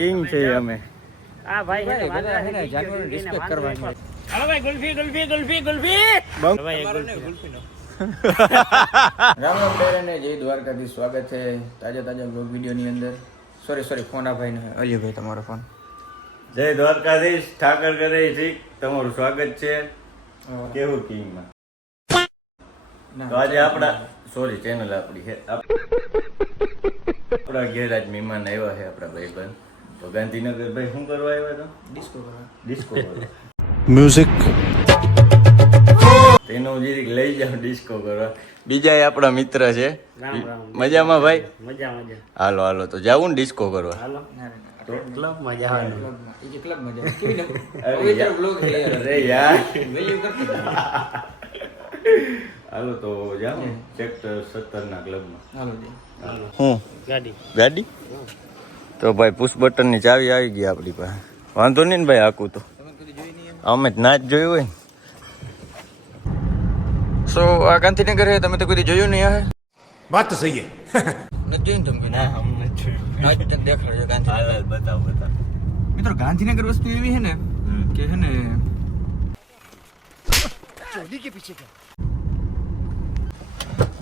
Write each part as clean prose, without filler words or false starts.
King છે અમે. આ ભાઈ હે ને જાનવરોની રિસ્પેક્ટ કરવાની. હાલો ભાઈ ગુલ્ફી ગુલ્ફી ગુલ્ફી ગુલ્ફી ભાઈ એક ગુલ્ફી નો. રામ રામ બેરને જય દ્વારકાથી સ્વાગત છે તાજા બ્લોગ વિડીયોની અંદર. સોરી ફોન આ ભાઈને અલીભાઈ તમારો ફોન. જય દ્વારકાધીશ ઠાકર કરે ઠીક તમારું સ્વાગત છે કેવું કિંગમાં. તો આજે આપણા સોરી ચેનલ આપણી છે આપણા ઘેર આજ મહેમાન આવ્યા છે આપણા ભાઈબંધ. તો ગાંધીનગર ભાઈ શું કરવા આવ્યા તો? ડિસ્કો કરવા મ્યુઝિક તેનો જીરીક લઈ જાવ ડિસ્કો કરવા. બીજા આપણા મિત્ર છે. મજામાં ભાઈ? મજા હાલો તો જાવું ને ડિસ્કો કરવા. હાલો તો ક્લબ મજા આવે. એ ક્લબ મજા કેવી ને પવિત્ર બ્લોગ છે અરે યાર વેલ્યુ કરતી હાલો તો જાવ સેક્ટર 17 ના ક્લબમાં. હાલો જી હું ગાડી તો ભાઈ પુશ બટન ની ચાવી આવી ગઈ આપણી પાસે. વાંધો નહીં ને ભાઈ આકું તો અમે જ ના જ જોયું હોય. સો આ ગાંધીનગર હે તમે તો કોઈ જોયું નહીં હે? વાત તો સહી હે. નથી જોયું ને તમે? ના અમને જોયું. આજ તક દેખાડજો ગાંધીનગર. હાલ બતાવ મિત્રો ગાંધીનગર વસ્તુ એવી છે ને કે હે ને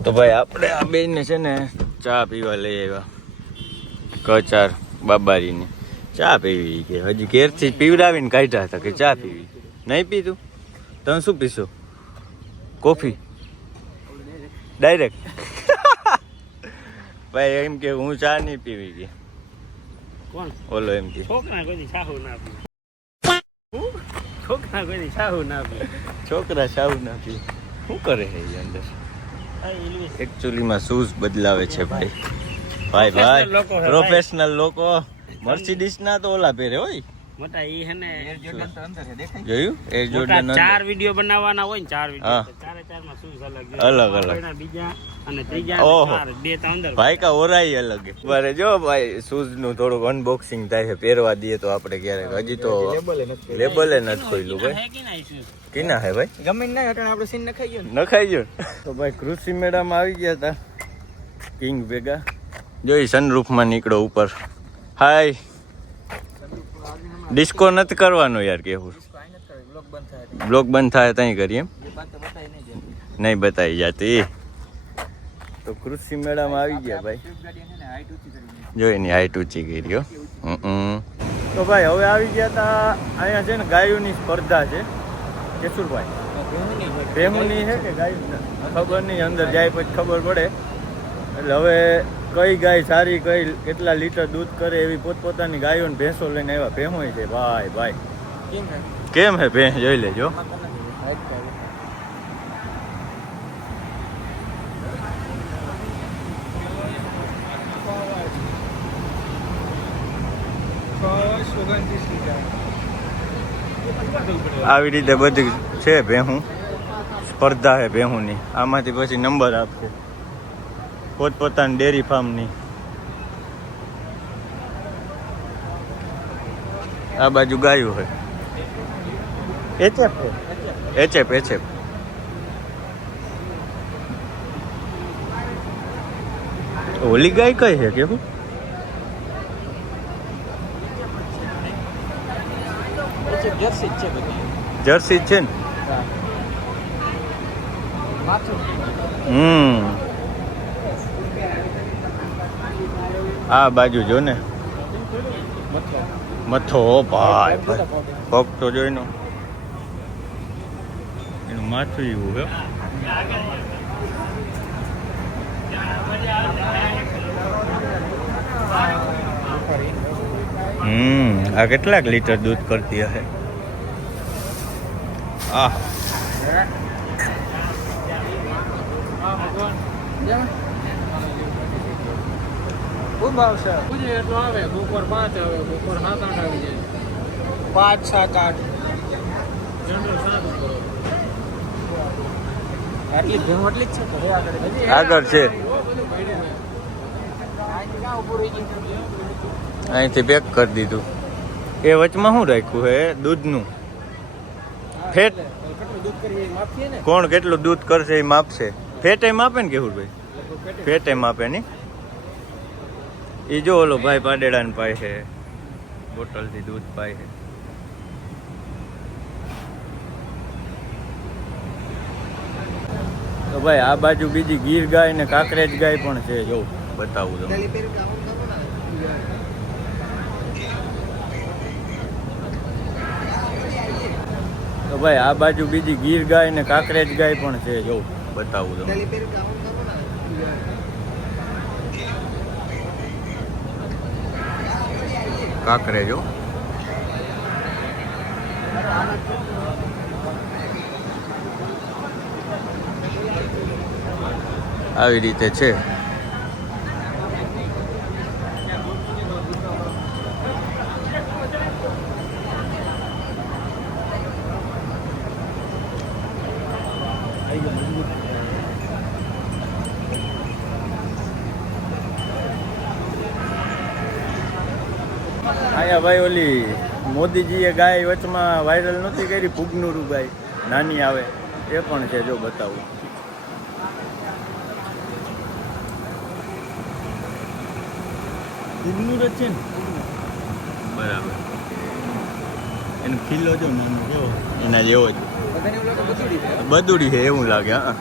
તો ભાઈ આપણે આ બેન છે ને ચા પીવા લઈ આવ્યા. કચાર બાબારીની ચા પીવી કે હજી ઘેરથી પીવડાવીને કાઢ્યા હતા કે ચા પીવી. નહીં પીધું? તમે શું પીશો? Coffee direct? ભાઈ એમ કે હું ચા નહીં પીવી કે કોણ ઓલો એમ કે છોકરા કોઈ સાહુ ના પી. છોકરા કોઈ સાહુ ના પી. છોકરા સાવ ના પી શું કરે છે એ અંદર? એકચ્યુઅલીમાં શૂઝ બદલાવે છે ભાઈ પ્રોફેશનલ લોકો. મર્સિડીઝ ના તો ઓલા પહેરે હોય મોટા ઈ હે ને જોયું એર જોર્ડન. ચાર વિડિયો બનાવવાના હોય ને ચાર વિડિયો ચારે ચાર માં શૂઝ અલગ બીજા અને ત્રીજા ચાર બે ત્રણ અંદર ભાઈ કા ઓરાઈ અલગ બરે. જો ભાઈ શૂઝ નું થોડુંક અનબોક્સિંગ થાય છે પહેરવા દઈએ તો આપણે ક્યારેક. હજી તો લેબલે નથી ખોલ્યું ભાઈ. કીના હે ભાઈ? ગમે ના હટણ આપણે સીન નખાઈ ગયો નખાઈ ગયો. તો ભાઈ કૃષિ મેળામાં આવી ગયા હતા કિંગ ભેગા. જોઈ સનરૂફ માં નીકળો ઉપર. હાય ડિસ્કો નથી કરવાનો યાર. કેવું બ્લોગ બંધ થાય ત્યાં કરીએ એમ? નહીં બતાવી જાતી. તો કૃષિ મેળામાં આવી ગયા ભાઈ. જોઈ ની હાઈટ ઊંચી કરી. તો ભાઈ હવે આવી ગયા હતા અહીંયા છે ને ગાયોની સ્પર્ધા છે. કેશુરભાઈ ભેહુની છે કે ગાય ખબર નહીં. અંદર જાય પછી ખબર પડે. એટલે હવે કઈ ગાય સારી કઈ કેટલા લીટર દૂધ કરે એવી પોતપોતાની ગાયો ને ભેંસો લઈને આવ્યા. ભેંસો છે ભાઈ કેમ હે ભેંસ જોઈ લેજો. આવી રીતે બધી છે ભેહું. સ્પર્ધા છે ભેહુંની. આમાંથી પછી નંબર આપશે પોતપોતાની ડેરી ફાર્મની. આ બાજુ ગાયું છે. એચએફ ઓલી ગાય કઈ છે કેવું? જર્સી છે ને. આ બાજુ જો ને મથો ભાઈ પગ તો જોઈ નો એનું માથું એવું હે. આ કેટલાક લીટર દૂધ કરતી હશે? આ ખૂબ ભાવ છે. એટલો આવે બપોર 5 આવે બપોર 7-8 આવી જાય. 5, 7, 8 જનરલ 7 આટલી ભેહું એટલી જ છે તો આગળ છે. અહીંથી પેક કરી દીધું. એ વચમાં શું રાખ્યું હે? દૂધનું ફેટ. કોણ કેટલું દૂધ કરશે એ માપશે. ફેટ એ માપે ને કેવું ભાઈ? ફેટ એ માપે નહીં. એ જો ઓલો ભાઈ પાડેડા ને પાય છે બોટલથી દૂધ પાય છે. તો ભાઈ આ બાજુ બીજી ગીર ગાય ને કાંકરેજ ગાય પણ છે. જો બતાવું તમને. તો ભાઈ આ બાજુ બીજી ગીર ગાય ને કાંકરેજ ગાય પણ છે. જો બતાવું તમને. કાંકરેજો આવી રીતે છે. આયા ભાઈ ઓલી મોદીજીએ ગાય વચમાં વાયરલ નહોતી કરી, ફૂગનુરું ગાય નાની આવે એ પણ છે. જો બતાવું. ફૂગનુર જ છે ને? બરાબર. એનો ખીલ્લો જો નાનો જો એના જેવો જ બદુડી છે એવું લાગે. હા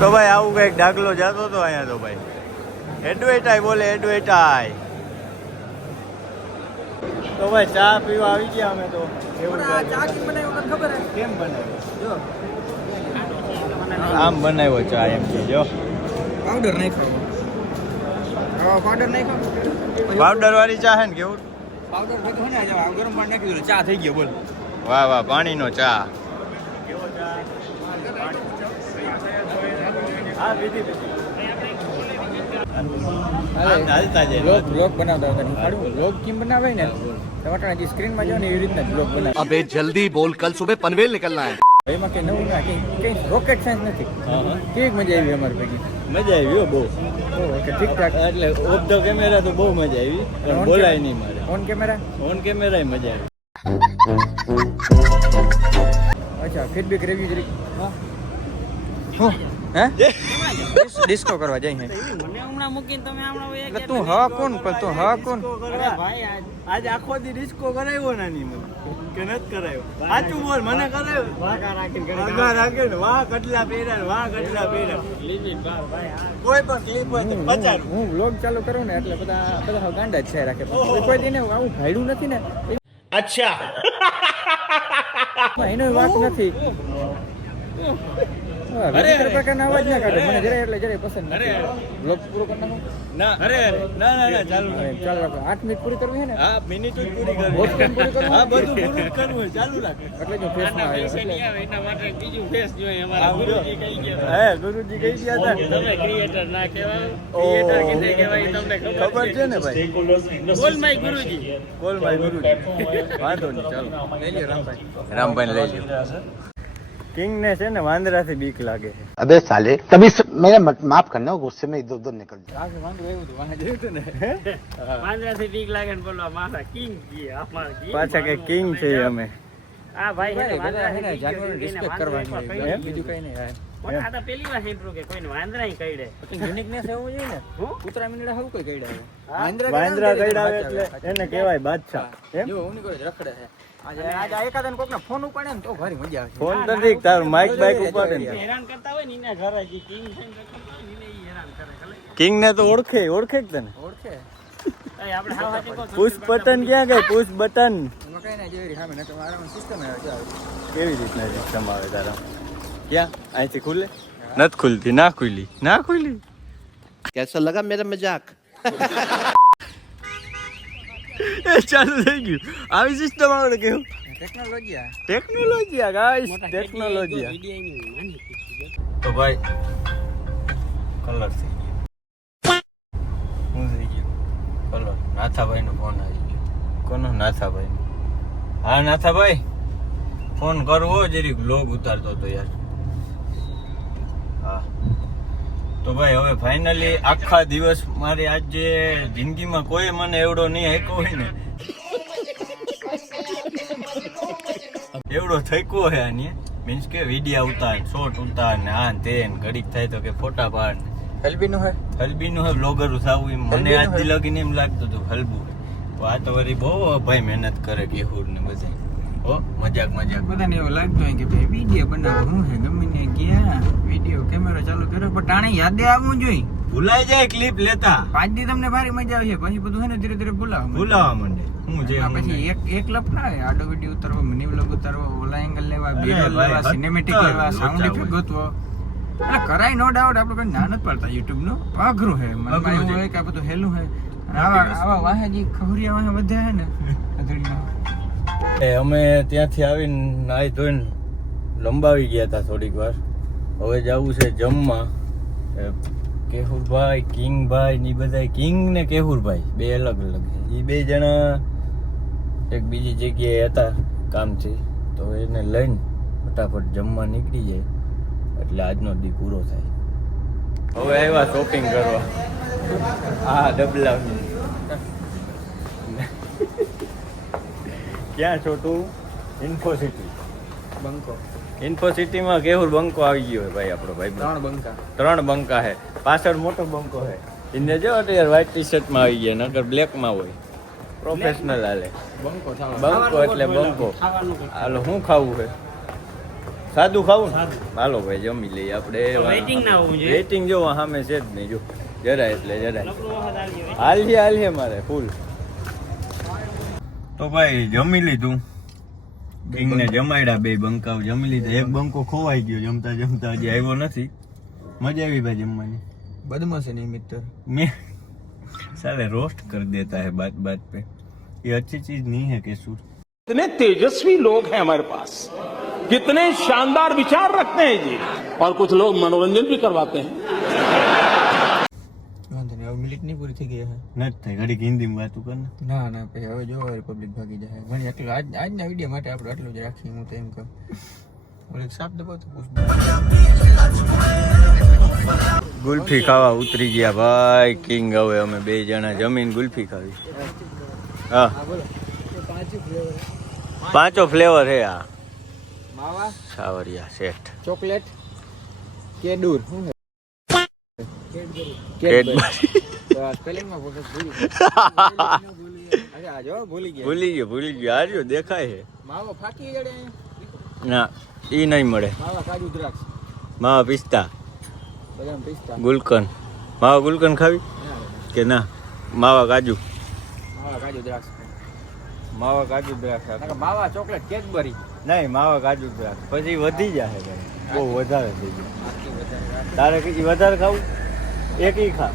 તો ભાઈ આવું કઈક ડાગલો જતો હતો અહીંયા. તો ભાઈ એડવેટાઈ બોલે એડવેટાઈ. તો ભાઈ ચા પીવા આવી ગયા અમે. તો એવું કેમ બનાવ્યો? આમ બનાવ્યો ચા એમ કે જો પાવડર નહીં ખાવો. પાવડર નહીં ખાવો. પાવડર વાળી ચા હે ને કેવું? પાવડર બધું ને ગરમ પાણી નાખી દીધું, ચા થઈ ગયો. બોલ. વાહ વાહ, પાણીનો ચા. બ્લોગ બનાવતા હતા. બ્લોગ કેમ બનાવે ને ટમાટા જે સ્ક્રીનમાં જો ને એવી રીતના બ્લોગ બનાવે. अबे जल्दी बोल, कल सुबह पनवेल निकलना है. એમાં કઈ નવું ના કઈ રોકેટ સાયન્સ નથી. કેવી મજા આવી અમારી ભેગી? મજા આવી હો બહુ. ઓકે ઠીક ઠાક. એટલે ઓફ ધ કેમેરા તો બહુ મજા આવી, પણ બોલાય નહીં મારે. On camera? ઓન કેમેરા મજા આવી. અચ્છા, ફીડબેક રિવ્યુ જરી. હું હે ડિસ્કો કરવા જાય હે. મને હમણાં મૂકીને તમે હમણાં એટલે તું હા કોણ? પણ તું હા કોણ? અરે ભાઈ આજે આખો દી ડિસ્કો કરાવ્યો નાની મને કે નથી કરાવ્યો? સાચું બોલ, મને કરાવ્યો? વાકા રાખીને આગા રાખે ને વાહ કટલા પહેર્યા ને વાહ કટલા પહેર્યા. લીધી ભાઈ કોઈ પણ ક્લિપ હોય તો 50. હું વ્લોગ ચાલુ કરું ને એટલે બધા ગાંડા જ છે રાખે. કોઈ દિને આવું ભાડ્યું નથી ને. अच्छा. એનો વાત નથી. વિચિત્ર પ્રકારના અવાજ ના કાઢો. મને જરાય પસંદ નથી. વ્લોગ પૂરો કરી નાખો. ના અરે ના ચાલુ રાખ. ચાલો રાખો. 8 મિનિટ પૂરી કરવી છે ને? હા મિનિટ જ પૂરી કરવી. વોચ કેમ પૂરી કરવી? હા બધું પૂરું જ કરવું હોય. ચાલુ રાખ. એટલે જો ફેસમાં આવ્યો પૈસા નહીં એટલે આવે એના માટે બીજું ફેસ જોઈએ અમારા ગુરુજી કહી ગયા હે ગુરુજી કહી ગયા હતા. તમે ક્રિએટર ના કહેવાય, ક્રિએટર કેને કહેવાય તમને ખબર છે ને ભાઈ? બોલ માય ગુરુજી. કોલ ભાઈ ગુરુજી. વાંધો નહીં, ચાલો લઈ લ્યો રામભાઈ. રામભાઈ લઈ લ્યો. કિંગ ને છે ને વાંદરાથી બીક લાગે છે. अबे साले कभी मेरा माफ करना, गुस्से में इधर उधर निकल जाए. આગળ વાંધો એવું હતું. વાંધો જોયું હતું ને. માંદરાથી બીક લાગે ને બોલવા મારા કિંગ જી અમારા king. પાછા કે કિંગ છે અમે. આ ભાઈ ભાઈ, હે બધા હે ને વાંદરાથી જાનવરોની બીક રિસ્પેક્ટ લાગે ને કરવાની વાંદરા હોય. કોઈ બીજું કઈ નહીં. પણ આ તો પહેલી વાર સાંભળ્યું કે કોઈને વાંદરાય કઈડે. યુનિકનેસ એવું જોઈએ ને. હું? કૂતરા મીંડળા હવું કોઈ કઈડા આવે. વાંદરા કઈડાવે એટલે એને કહેવાય બાદશાહ. એમ જો હું નીકળ્યો રખડે છે. આજે એકાદન કોકને ફોન ઉપાડે ને તો ભારી મજા આવે. ફોન તો ઠીક, તારું માઇક બાઇક ઉપાડે ને. હેરાન કરતા હોય ને એના ઘરે જે કિંગ છે ને રખડતા હોય ને એને ઈ હેરાન કરે ખલે. કિંગ ને તો ઓળખે જ તને. ઓળખે. એ આપણે હાવ હાચું કહો, પુશ બટન ક્યાં ગઈ? પુશ બટન એમાં કઈ ના જેવી સામે નકર મારામાં સિસ્ટમ આવે છે. કેવી રીતના સિસ્ટમ આવે તારા? ક્યાં અહીંથી ખુલે? નથી ખુલતી. ના ખુલી. कैसा लगा मेरा मजाक? એ ચાલુ થઈ ગયું. આવી સિસ્ટમ આવડે કેવું? ટેકનોલોજી ગાઈસ, મોટા ટેકનોલોજી. વિડીયો એની નાની પીકી છે. તો ભાઈ કલર થઈ ગયો. શું થઈ ગયું? કલર. નાથાભાઈ નો ફોન આવી ગયો. કોનો? નાથાભાઈ. હા નાથાભાઈ, ફોન કરવો જરી બ્લોગ ઉતારતો હતો યાર. હા તો ભાઈ હવે ફાઇનલી આખા દિવસ મારી આજ જે જિંદગીમાં કોઈ મને એવડો નહીં હાંક્યો હોય ને એવડો થઈકો હે આની મીન્સ કે વિડિયા ઉતાર શોર્ટ ઉતાર ને આ તે ઘડીક થાય તો કે ફોટા પાડ હલબીનું હે હલબીનું હે બ્લોગર થાવું એમ મને આજ દી લગીને એમ લાગતું હતું હલબું તો આ તો વળી બહુ ભાઈ મહેનત કરે કેહુર ને બધા હો મજાક બધાને એવું લાગતું હોય કે ભાઈ વિડીયો બનાવો હું હે ગમે ને ગયા વિડીયો કેમેરો ચાલુ કર્યો પણ ટાણે યાદે આવવું જોઈએ ભૂલાઈ જાય ક્લિપ લેતા 5 દી તમને ભારી મજા આવશે પછી બધું હે ને ધીરે ધીરે ભૂલાવા માંડે હું જે પછી એક લપ ના આવે આડો વિડીયો ઉતારવો મિની વ્લોગ ઉતારવો ઓલા એંગલ લેવા અરે બીજો ભાઈ, લેવા સિનેમેટિક હત્તર લેવા સાઉન્ડ લોચા ઇફેક્ટ ગોતવો એટલે કરાય નો ડાઉટ આપણે કોઈ ના નથી પડતા YouTube નું અઘરું હે મનમાં અઘરું એવું છે. હોય કે આ બધું હેલું હે અને આવા વાહેજી ખબરિયા વાહે વધ્યા હે ને અધડીમાં અમે ત્યાંથી આવીને નાહી ધોઈને લંબાવી ગયા હતા થોડીક વાર હવે જવું છે જમવા કેહુરભાઈ કિંગભાઈ ને બધા કિંગ ને કેહુરભાઈ બે અલગ અલગ છે એ બે જણા એક બીજી જગ્યાએ હતા કામથી તો એને લઈને ફટાફટ જમવા નીકળી જાય એટલે આજનો દી પૂરો થાય હવે આવ્યા શોપિંગ કરવા આ ડબલા ક્યાં છો તું ઇન્ફોસિટી બંકો ઇન્ફોસિટીમાં કેહુર બંકો આવી ગયો ભાઈ આપણો ભાઈ 3 બંકા હે પાછળ મોટો બંકો હે એને જો અત્યારે વ્હાઈટ ટી શર્ટમાં આવી ગયા નકર બ્લેકમાં હોય પ્રોફેશનલ હાલે બંકો એટલે બંકો હાલો શું ખાવું છે સાદું ખાવું ને હાલો ભાઈ જમી લઈએ આપણે વેઇટિંગ જો સામે છે જ નહીં જો જરાય એટલે જરાય હાલીએ મારે ફૂલ તો ભાઈ જમી લીધું કિંગને જમાડ્યા બે બંકાઓ જમી લીધા એક બંકો ખોવાઈ ગયો જમતા જમતા હજી આવ્યો નથી મજા આવી ભાઈ જમવાની બદમાશ है नहीं मित्र मैं साले रोस्ट कर देता है बात बात पे ये अच्छी चीज नहीं है केशुर कितने तेजस्वी लोग हैं हमारे पास कितने शानदार विचार रखते हैं जी और कुछ लोग मनोरंजन भी करवाते हैं વાંધો નહીં હવે મિનિટ નહીં પૂરી થઈ ગઈ હે નથી થઈ ઘડીક હિન્દીમાં વાતું કર ને ના ના પછી હવે જો પબ્લિક ભાગી જાય ઘણી એટલું આજના વિડીયો માટે આપણે આટલું જ રાખીએ હું તો એમ કહું ઓલે સાપ દબાવ તો ગુલ્ફી ખાવા ઉતરી ગયા ભાઈ કિંગ હવે અમે બે જણા જમીન ગુલ્ફી ખાવી હા પાંચો ફ્લેવર હે આ માવા સાવરિયા સેટ ચોકલેટ કેડુર શું હે કેડબરી સ્પેલિંગમાં ભૂલી અરે આ જો ભૂલી ગયા ભૂલી ગયો આર્યો દેખાય છે માવો ફાકી જડે ના ઈ નહીં મળે માવા કાજુ દ્રાક્ષ માવા પિસ્તા બદામ પિસ્તા ગુલકન માવા ગુલકન ખાવી કે ના માવા કાજુ માવા કાજુ દ્રાક્ષ માવા કાજુ દ્રાક્ષ નકર માવા ચોકલેટ કેડબરી નહીં માવા કાજુ દ્રાક્ષ પછી વધી જાય ભાઈ બહુ વધારે થઈ જાય તારે કઈ વધારે ખાવું એક ઈ ખા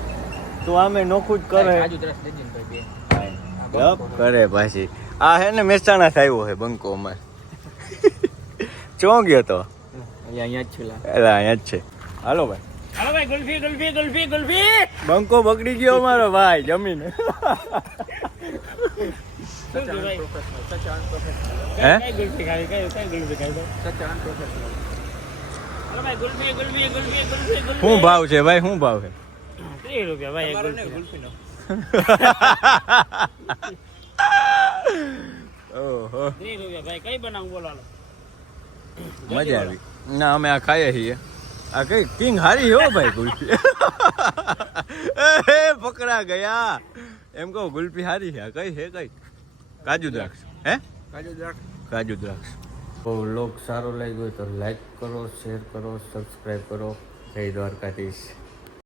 તું આમે નોખું જ કરે કાજુ દ્રાક્ષ દેજે ને ભાઈ બે ગપ કરે પાછી આ હે ને મહેસાણા થયો હે બંકો અમારે ચો ગયો તો અહીંયા જ છે એલા અહીંયા જ છે હાલો ભાઈ હાલો ભાઈ ગુલ્ફી ગુલ્ફી ગુલ્ફી ગુલ્ફી બંકો બગડી ગયો અમારો ભાઈ જમીને શું થયું ભાઈ? હે કઈ ગુલ્ફી ખાવી કઈ ગુલ્ફી ખાવી હાલો ભાઈ ગુલ્ફી ગુલ્ફી ગુલ્ફી ગુલ્ફી ગુલ્ફી શું ભાવ છે ભાઈ શું ભાવ છે 30 રૂપિયા ભાઈ એક ગુલ્ફીનો ઓહો 30 રૂપિયા ભાઈ કઈ બનાવું બોલો હાલો. મજા આવી ના અમે આ ખાઈએ છીએ આ કઈ કિંગ હારી હો ભાઈ ગુલ્ફી એ પકડા ગયા એમ કહું ગુલ્ફી હારી છે આ કઈ છે કઈ કાજુ દ્રાક્ષ હે કાજુ દ્રાક્ષ તો લોક સારો લાગ્યો તો લાઈક કરો શેર કરો સબસ્ક્રાઈબ કરો જય દ્વારકાધીશ